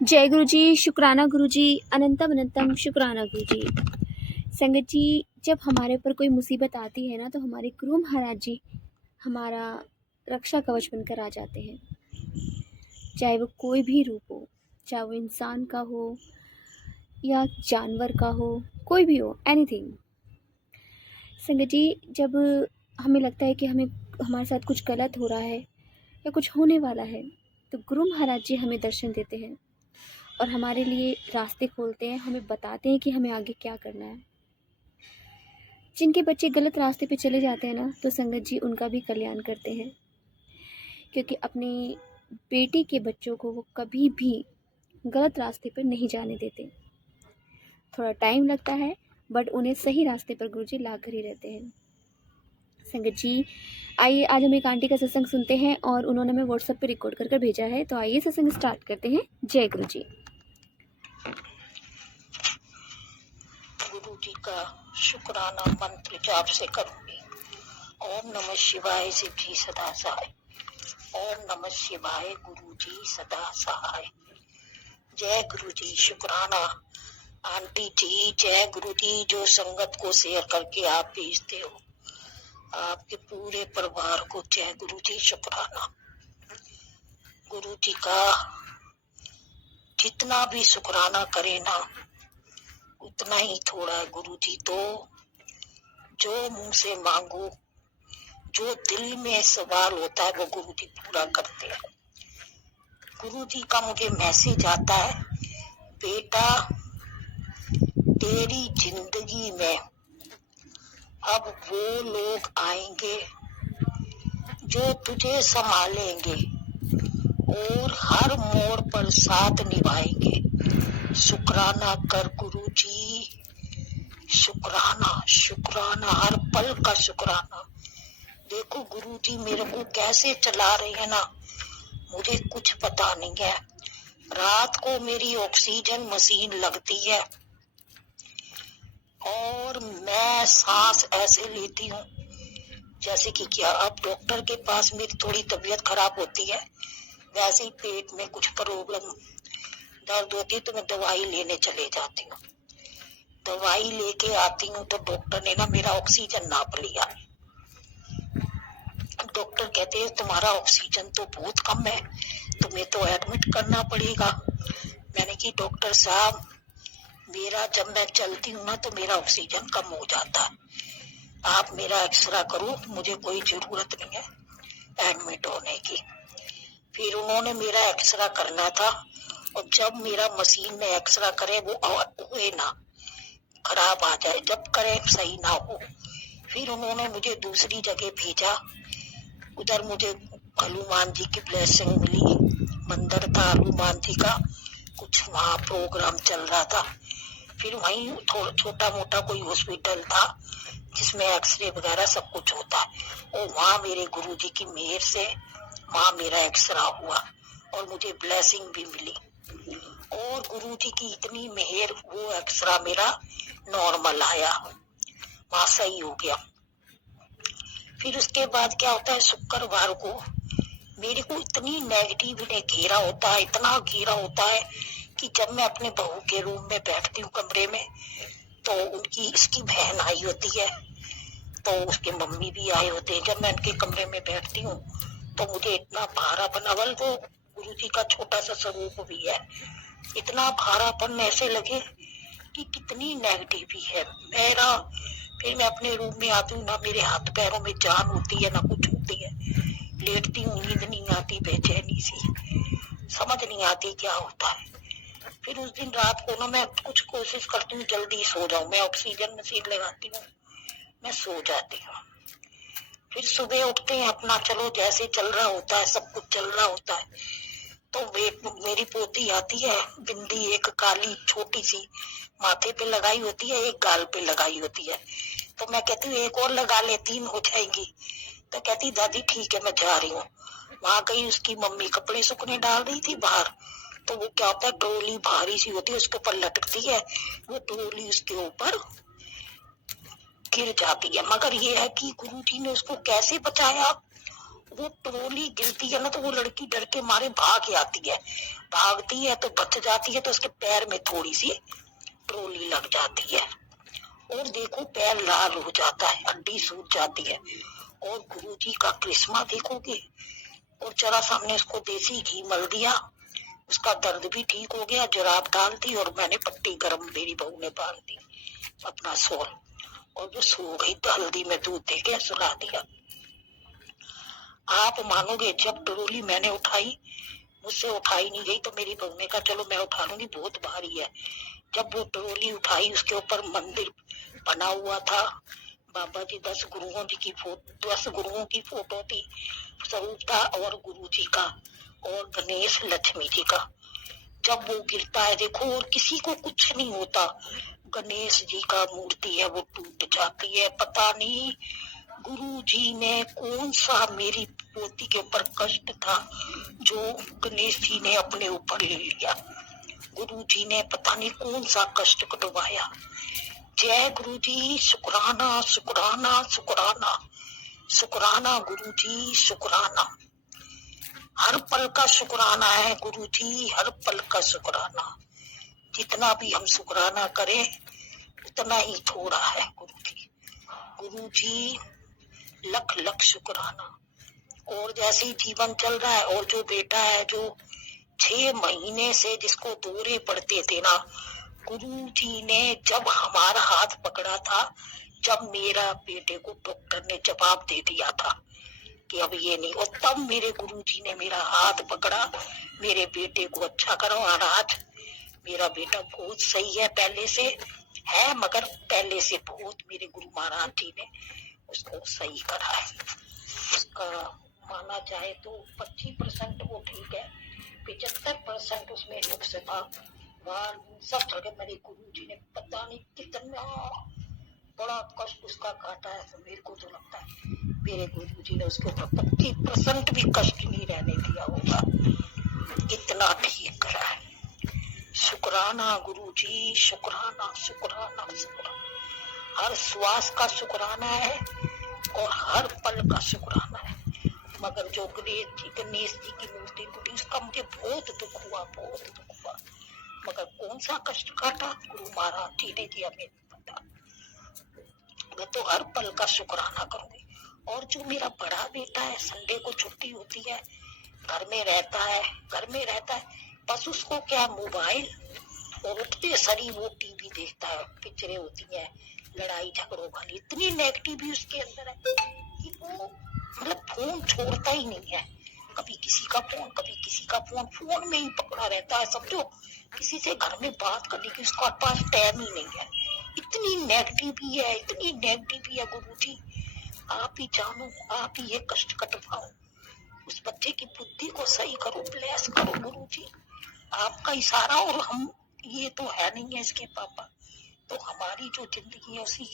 जय गुरु जी, शुक्राना गुरु जी, अनंतम अनंतम शुक्राना गुरु जी। संगत जी, जब हमारे ऊपर कोई मुसीबत आती है ना, तो हमारे गुरु महाराज जी हमारा रक्षा कवच बनकर आ जाते हैं। चाहे वो कोई भी रूप हो, चाहे वो इंसान का हो या जानवर का हो, कोई भी हो, एनीथिंग। संगत जी, जब हमें लगता है कि हमारे साथ कुछ गलत हो रहा है या कुछ होने वाला है, तो गुरु महाराज जी हमें दर्शन देते हैं और हमारे लिए रास्ते खोलते हैं, हमें बताते हैं कि हमें आगे क्या करना है। जिनके बच्चे गलत रास्ते पे चले जाते हैं ना, तो संगत जी उनका भी कल्याण करते हैं, क्योंकि अपनी बेटी के बच्चों को वो कभी भी गलत रास्ते पर नहीं जाने देते। थोड़ा टाइम लगता है, बट उन्हें सही रास्ते पर गुरुजी ला कर ही रहते हैं। संगत जी, आइए आज हम एक आंटी का सत्संग सुनते हैं और उन्होंने हमें व्हाट्सएप पे रिकॉर्ड कर भेजा है, तो आइए सत्संग स्टार्ट करते हैं। जय गुरु जी। गुरु जी का शुक्राना मंत्र जाप से करूंगी। ओम नमः शिवाय शिव जी सदा सहाय। ओम नमः शिवाय गुरु जी सदा सहाय। जय गुरु जी, शुक्राना आंटी जी। जय गुरु जी, जो संगत को शेयर करके आप भेजते हो, आपके पूरे परिवार को जय गुरु जी, शुक्राना। गुरु जी का जितना भी शुक्राना करे ना, उतना ही थोड़ा है। गुरु जी तो जो मुंह से मांगो, जो दिल में सवाल होता है, वो गुरु जी पूरा करते हैं। गुरु जी का मुझे मैसेज आता है, बेटा तेरी जिंदगी में अब वो लोग आएंगे जो तुझे संभालेंगे और हर मोड़ पर साथ निभाएंगे। शुक्राना कर गुरु जी, शुक्राना शुक्राना, हर पल का शुक्राना। देखो गुरु जी मेरे को कैसे चला रहे हैं ना, मुझे कुछ पता नहीं है। रात को मेरी ऑक्सीजन मशीन लगती है और मैं सांस ऐसे लेती हूँ जैसे कि क्या। अब डॉक्टर के पास मेरी थोड़ी तबीयत खराब होती है, वैसे ही पेट में कुछ प्रॉब्लम दर्द होती है, तो मैं दवाई लेने चले जाती हूँ। दवाई लेके आती हूँ तो डॉक्टर ने ना मेरा ऑक्सीजन नाप लिया। डॉक्टर कहते हैं तुम्हारा ऑक्सीजन तो बहुत कम है, तुम्हें तो एडमिट करना पड़ेगा। मैंने कि डॉक्टर साहब, मेरा जब मैं चलती हूँ ना तो मेरा ऑक्सीजन कम हो जाता है, आप मेरा एक्सरा करो, मुझे कोई जरूरत नहीं है एडमिट होने की। फिर उन्होंने मेरा एक्सरा करना था, और जब मेरा मशीन में एक्सरा करे वो हुए ना, खराब आ जाए, जब करे सही ना हो। फिर उन्होंने मुझे दूसरी जगह भेजा। उधर मुझे हनुमान जी की ब्लेसिंग मिली, मंदिर था हनुमान जी का, कुछ वहाँ प्रोग्राम चल रहा था। फिर वहीं थोड़ा छोटा मोटा कोई हॉस्पिटल था जिसमें एक्सरे वगैरह सब कुछ होता है, और वहाँ मेरे गुरु जी की मेहर से वहाँ मेरा एक्सरा हुआ और मुझे ब्लेसिंग भी मिली। और गुरु जी की इतनी मेहर, वो एक्सरा मेरा नॉर्मल आया, वहाँ सही हो गया। फिर उसके बाद क्या होता है, शुक्रवार को मेरे को इतनी नेगेटिव ने घेरा होता है, इतना घेरा होता है कि जब मैं अपने बहू के रूम में बैठती हूँ कमरे में, तो उनकी इसकी बहन आई होती है, तो उसके मम्मी भी आए होते हैं। जब मैं उनके कमरे में बैठती हूँ तो मुझे इतना भारापन, अवल वो गुरु जी का छोटा सा स्वरूप भी है, इतना भारापन ऐसे लगे कि कितनी नेगेटिव है मेरा। फिर मैं अपने रूम में आती हूँ ना, मेरे हाथ पैरों में जान होती है ना कुछ होती है, लेटती हूँ, नींद नहीं आती, बेचैनी सी, समझ नहीं आती क्या होता है। फिर उस दिन रात को ना मैं कुछ कोशिश करती हूँ जल्दी सो जाऊं, मैं ऑक्सीजन मशीन लगाती हूँ, मैं सो जाती हूँ। फिर सुबह उठते हैं अपना, चलो जैसे चल रहा होता है, सब कुछ चल रहा होता है, तो मेरी पोती आती है, बिंदी एक काली छोटी सी माथे पे लगाई होती है, एक गाल पे लगाई होती है, तो मैं कहती हूँ एक और लगा ले, 3 हो जाएंगी। तो कहती दादी ठीक है मैं जा रही हूँ। वहां गई, उसकी मम्मी कपड़े सूखने डाल रही थी बाहर, तो वो क्या होता है, डोली भारी सी होती है, उसके ऊपर लटकती है, वो डोली उसके ऊपर गिर जाती है। मगर ये है कि गुरु जी ने उसको कैसे बचाया, वो ट्रोली गिरती है ना तो वो लड़की डर के मारे भाग आती है, भागती है तो बच जाती है, तो उसके पैर में थोड़ी सी ट्रोली लग जाती है और देखो पैर लाल हो जाता है, हड्डी सूज जाती है। और गुरुजी का करिश्मा देखोगे। और जरा सामने उसको देसी घी मल दिया, उसका दर्द भी ठीक हो गया, जुराब डाल दी और मैंने पट्टी गरम मेरी बहू ने बांध दी अपना सोल, और वो सो गई तो हल्दी में दूध दे के सुला दिया। आप मानोगे जब ट्रोली मैंने उठाई, मुझसे उठाई नहीं गई तो मेरी बहू ने कहा चलो मैं उठा लूंगी, बहुत भारी है। जब वो ट्रोली उठाई उसके ऊपर मंदिर बना हुआ था, बाबा जी 10 गुरुओं की फोटो थी, स्वरूप था, और गुरु जी का और गणेश लक्ष्मी जी का। जब वो गिरता है देखो, और किसी को कुछ नहीं होता, गणेश जी का मूर्ति है वो टूट जाती है। पता नहीं गुरु जी ने कौन सा मेरी पोती के ऊपर कष्ट था जो गणेश जी ने अपने ऊपर ले लिया। गुरु जी ने पता नहीं कौन सा कष्ट कटवाया। जय गुरु जी, शुक्राना शुक्राना शुक्राना शुक्राना गुरु जी, शुक्राना। हर पल का शुक्राना है गुरु जी, हर पल का शुक्राना। जितना भी हम शुक्राना करें उतना ही थोड़ा है गुरु जी। गुरु जी लख लख शुक्राना। और जैसे ही जीवन चल रहा है, और जो बेटा है जो 6 महीने से जिसको दौरे पड़ते थे ना, गुरु जी ने जब हमारा हाथ पकड़ा था, जब मेरा बेटे को डॉक्टर ने जवाब दे दिया था कि अब ये नहीं, और तब मेरे गुरु जी ने मेरा हाथ पकड़ा, मेरे बेटे को अच्छा करो। और आज मेरा बेटा बहुत सही है, पहले से है, मगर पहले से बहुत मेरे गुरु महाराज जी ने उसको सही करा है। उसका माना जाए तो 25% वो ठीक है, 75% उसमें नुक्स था। सब जगह मेरे गुरु जी ने पता नहीं कितना बड़ा कष्ट उसका काटा है। तो मेरे को तो लगता है मेरे गुरु जी ने उसके ऊपर 25% भी कष्ट नहीं रहने दिया होगा, इतना ठीक करा है। शुक्राना गुरु जी, शुक्राना शुक्राना शुक्राना। हर श्वास का शुक्राना है और हर पल का शुक्राना है। मगर जो गणेश जी की मूर्ति टूटी उसका मुझे बहुत दुख हुआ, बहुत दुख हुआ। मगर कौन सा कष्ट काटा गुरु महाराज जी ने दिया मेरे पता। मैं तो हर पल का शुक्राना करूंगी। और जो मेरा बड़ा बेटा है, संडे को छुट्टी होती है, घर में रहता है, बस उसको क्या मोबाइल, और उठते सरी वो टीवी देखता है, पिक्चरें होती है लड़ाई झगड़ों वाली, इतनी नेगेटिव उसके अंदर है कि वो मतलब फोन छोड़ता ही नहीं है। कभी किसी का फोन, कभी किसी का फोन, फोन में ही पकड़ा रहता है। समझो किसी से घर में बात करने की उसका पास टाइम ही नहीं है। इतनी नेगेटिव है गुरु जी। आप ही जानो, आप ही ये कष्ट कटवाओ, उस बच्चे की बुद्धि को सही करो, ब्लेस करो गुरु जी। आपका इशारा, और हम ये तो है नहीं है इसके पापा, तो हमारी जो जिंदगी है उसी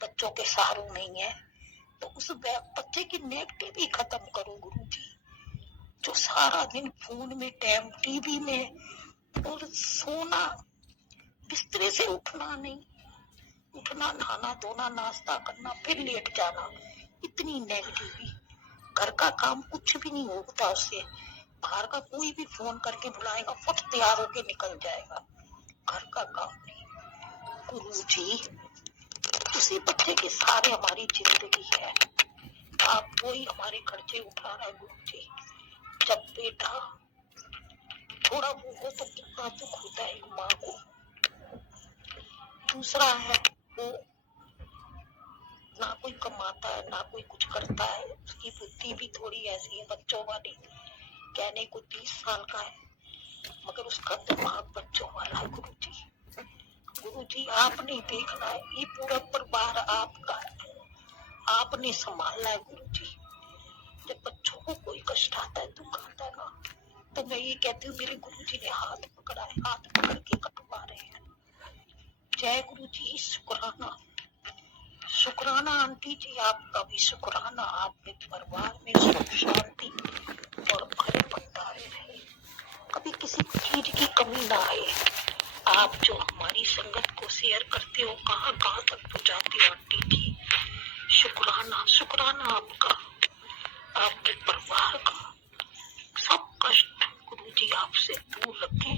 बच्चों के सहारों नहीं है। तो उस बच्चे की नेगेटिव ही खत्म करो गुरु जी, जो सारा दिन फोन में, टाइम टीवी में, और सोना, बिस्तरे से उठना नहीं, उठना, नहाना धोना, नाश्ता करना, फिर लेट जाना, इतनी नेगेटिव। घर का काम कुछ भी नहीं होता उससे, बाहर का कोई भी फोन करके बुलाएगा फट तैयार होके निकल जाएगा, घर का काम नहीं। गुरु जी उसी बच्चे के सारे हमारी जिंदगी है, आप कोई हमारे खर्चे उठा रहा है गुरु जी। जब बेटा थोड़ा वो हो तो कितना दुख होता है माँ को। दूसरा है वो ना कोई कमाता है ना कोई कुछ करता है, उसकी बुद्धि भी थोड़ी ऐसी है बच्चों वाली, कहने को 30 साल का है मगर उसका दिमाग बच्चों वाला है। गुरु जी आपने देखना है, ये पूरा परिवार आपका है, आपने संभालना है गुरु जी। जब बच्चों को कोई कष्ट आता है, दुख आता है ना, तो मैं ये कहती हूँ मेरे गुरु जी ने हाथ पकड़ा है, हाथ पकड़ के कटवा रहे हैं। जय गुरु जी, शुक्राना शुक्राना। आंटी जी आपका भी शुक्राना, आपके परिवार में सुख शांति और भरे भंडारे रहे, कभी किसी चीज की कमी ना आए। आप जो हमारी संगत को शेयर करते हो, कहाँ तक पहुँचाते हो आंटी जी, शुक्राना शुक्राना आपका। आपके परिवार का सब कष्ट गुरु जी आपसे दूर रखे।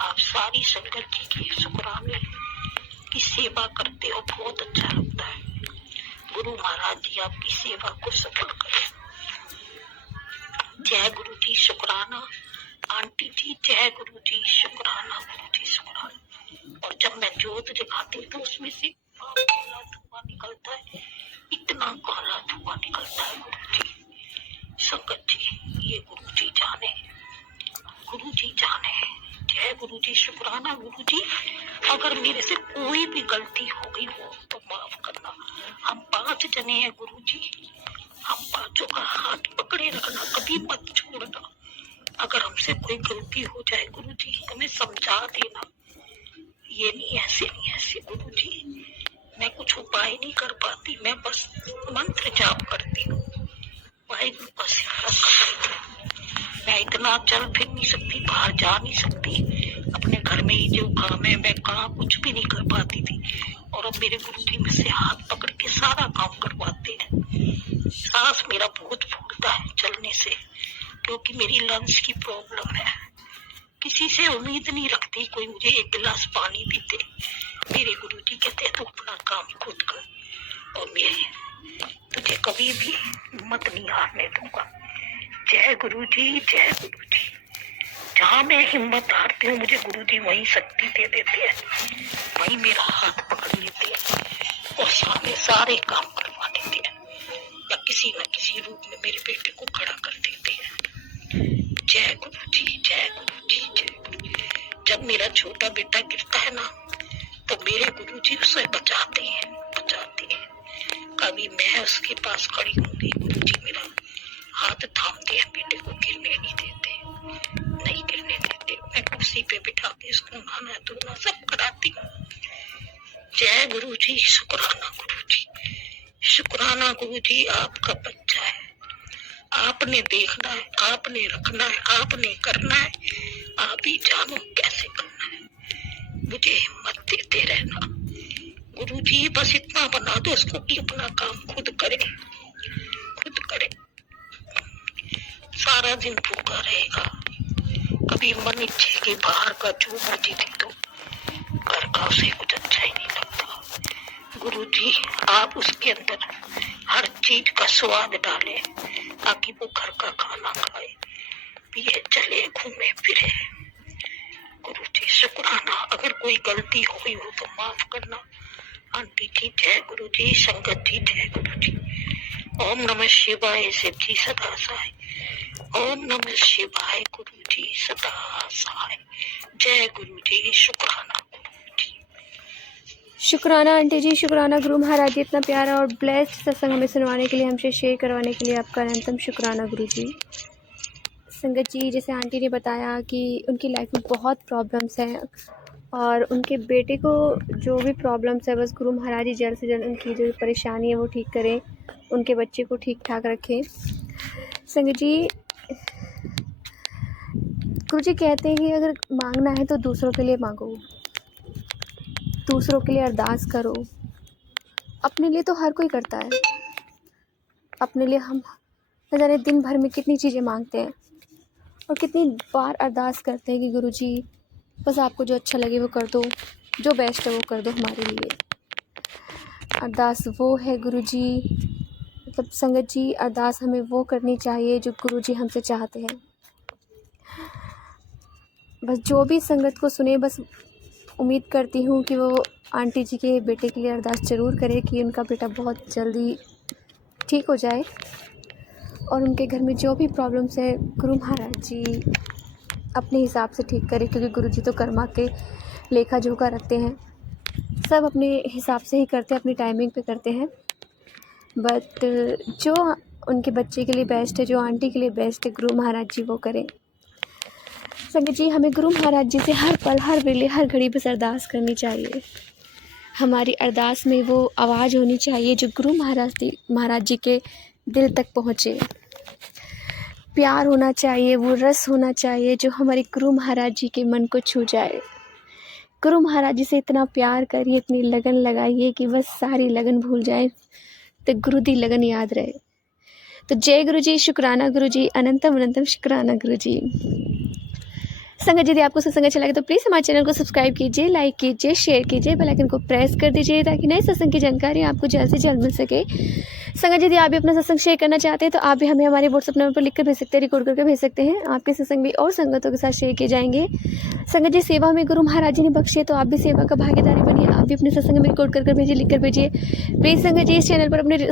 आप सारी संगत जी की शुक्राने की सेवा करते हो, बहुत अच्छा लगता है। गुरु महाराज जी आपकी सेवा को सफल करें। जय गुरु जी, शुक्राना। आंटी जी जय गुरु जी, शुक्राना गुरु जी, शुक्राना। और जब मैं जोत जगाती हूँ तो उसमें से काला धुआं निकलता है, इतना काला धुआं निकलता है गुरु जी। संगत जी ये गुरु जी जाने, गुरु जी जाने। जय गुरु जी, शुक्राना गुरु जी। अगर मेरे से कोई भी गलती हो गई हो तो माफ करना। हम 5 जने हैं गुरु जी, हम 5 का हाथ पकड़े रखना, कभी मत छोड़ना। अगर हमसे कोई गलती हो जाए गुरु जी हमें समझा देना, ये नहीं ऐसे नहीं ऐसे। गुरु जी मैं कुछ उपाय नहीं कर पाती, मैं बस मंत्र जाप करती हूँ, वाहिगुरु का सहारा करती हूँ। मैं इतना चल फिर नहीं सकती, बाहर जा नहीं सकती, अपने घर में ही जो काम है मैं कहाँ कुछ भी नहीं कर पाती थी। और अब मेरे गुरु जी मुझसे हाथ पकड़ के सारा काम करवाते हैं। सांस मेरा बहुत फूलता है चलने से, क्योंकि मेरी लंग्स की प्रॉब्लम है। किसी से उम्मीद नहीं रखती कोई मुझे एक गिलास पानी देते। मेरे गुरु जी कहते तू अपना काम खुद कर और मैं तुझे कभी भी हिम्मत नहीं हारने दूंगा। जय गुरु जी, जय गुरु जी। जहाँ मैं हिम्मत हारती हूँ मुझे गुरु जी वही शक्ति दे देते हैं, वही मेरा हाथ पकड़ लेते हैं और सामने सारे काम करवा देते हैं, या किसी न किसी रूप में मेरे बेटे को खड़ा कर देते हैं। जय गुरु जी, जय गुरु जी, जय गुरु जी। जब मेरा छोटा बेटा गिरता है ना तो मेरे गुरु जी उसे बचाते हैं, बचाते हैं। कभी मैं उसके पास खड़ी होंगी, गुरु जी मेरा हाथ थामते हैं, बेटे को गिरने नहीं देते, नहीं गिरने देते। मैं कुर्सी पे बिठा के इसको नहाना धोना सब कराती हूँ। जय गुरु जी, शुक्राना गुरु जी, शुक्राना गुरु जी। आपका बच्चा है, आपने देखना है, आपने रखना है, आपने करना है, आप ही जानो कैसे करना है। मुझे हिम्मत देते रहना गुरु जी, बस इतना बना दो उसको कि अपना काम खुद करे, खुद करे। सारा दिन भूखा रहेगा, कभी मन इच्छे के बाहर का जो मर्जी दे दो, घर का उसे कुछ अच्छा ही नहीं लगता। गुरु जी आप उसके अंदर हर चीज का स्वाद डाले ताकि वो घर का खाना खाए, पिए, चले, घूमे फिरे। गुरु जी शुक्राना। अगर कोई गलती हुई हो तो माफ करना। आंटी जी जय गुरु जी, संगत जी जय गुरु जी। ओम नमः शिवाय शिव जी सदा सहाय, ओम नमः शिवाय गुरु जी सदा सहाय। जय गुरु जी, शुक्राना गुरु जी। शुक्राना आंटी जी, शुक्राना गुरु महाराज जी, इतना प्यारा और ब्लेस्ड सत्संग हमें सुनवाने के लिए, हमसे शेयर करवाने के लिए आपका अनंतम शुक्राना गुरु जी। संगत जी जैसे आंटी ने बताया कि उनकी लाइफ में बहुत प्रॉब्लम्स हैं और उनके बेटे को जो भी प्रॉब्लम्स है बस गुरु महाराज जी जल्द से जल्द उनकी जो परेशानी है वो ठीक करें, उनके बच्चे को ठीक ठाक रखें। संगत जी गुरु जी कहते हैं कि अगर मांगना है तो दूसरों के लिए मांगो, दूसरों के लिए अरदास करो। अपने लिए तो हर कोई करता है, अपने लिए हम न जाने दिन भर में कितनी चीज़ें मांगते हैं और कितनी बार अरदास करते हैं कि गुरु जी बस आपको जो अच्छा लगे वो कर दो, जो बेस्ट है वो कर दो हमारे लिए। अरदास वो है गुरु जी, मतलब संगत जी अरदास हमें वो करनी चाहिए जो गुरु जी हमसे चाहते हैं। बस जो भी संगत को सुने, बस उम्मीद करती हूँ कि वो आंटी जी के बेटे के लिए अरदास ज़रूर करे कि उनका बेटा बहुत जल्दी ठीक हो जाए और उनके घर में जो भी प्रॉब्लम्स है गुरु महाराज जी अपने हिसाब से ठीक करे, क्योंकि गुरु जी तो कर्मा के लेखा जोखा रखते हैं, सब अपने हिसाब से ही करते हैं, अपनी टाइमिंग पे करते हैं। बट जो उनके बच्चे के लिए बेस्ट है, जो आंटी के लिए बेस्ट है, गुरु महाराज जी वो करें। संगत जी हमें गुरु महाराज जी से हर पल, हर वेले, हर घड़ी बस अरदास करनी चाहिए। हमारी अरदास में वो आवाज़ होनी चाहिए जो गुरु महाराज जी के दिल तक पहुँचे। प्यार होना चाहिए, वो रस होना चाहिए जो हमारे गुरु महाराज जी के मन को छू जाए। गुरु महाराज जी से इतना प्यार करिए, इतनी लगन लगाइए कि बस सारी लगन भूल जाए तो गुरु दी लगन याद रहे। तो जय गुरु जी, शुक्राना गुरु जी, अनंतम अनंतम शुक्राना गुरु जी। संगत जी, यदि आपको सत्संग अच्छा लगे तो प्लीज़ हमारे चैनल को सब्सक्राइब कीजिए, लाइक कीजिए, शेयर कीजिए, बेल आइकन को प्रेस कर दीजिए ताकि नए सत्संग की जानकारी आपको जल्द से जल्द मिल सके। संगत जी, यदि आप भी अपना सत्संग शेयर करना चाहते हैं तो आप भी हमें हमारे व्हाट्सएप नंबर पर लिखकर भेज सकते हैं, रिकॉर्ड करके भेज सकते हैं। आपके सत्संग भी और संगतों के साथ शेयर किए जाएंगे। संगत जी, सेवा में गुरु महाराज जी ने बख्शे तो आप भी सेवा का भागीदारी बनिए। आप भी अपने सत्संग में रिकॉर्ड कर भेजिए, लिख कर भेजिए। प्लीज़ संगत जी, इस चैनल पर अपने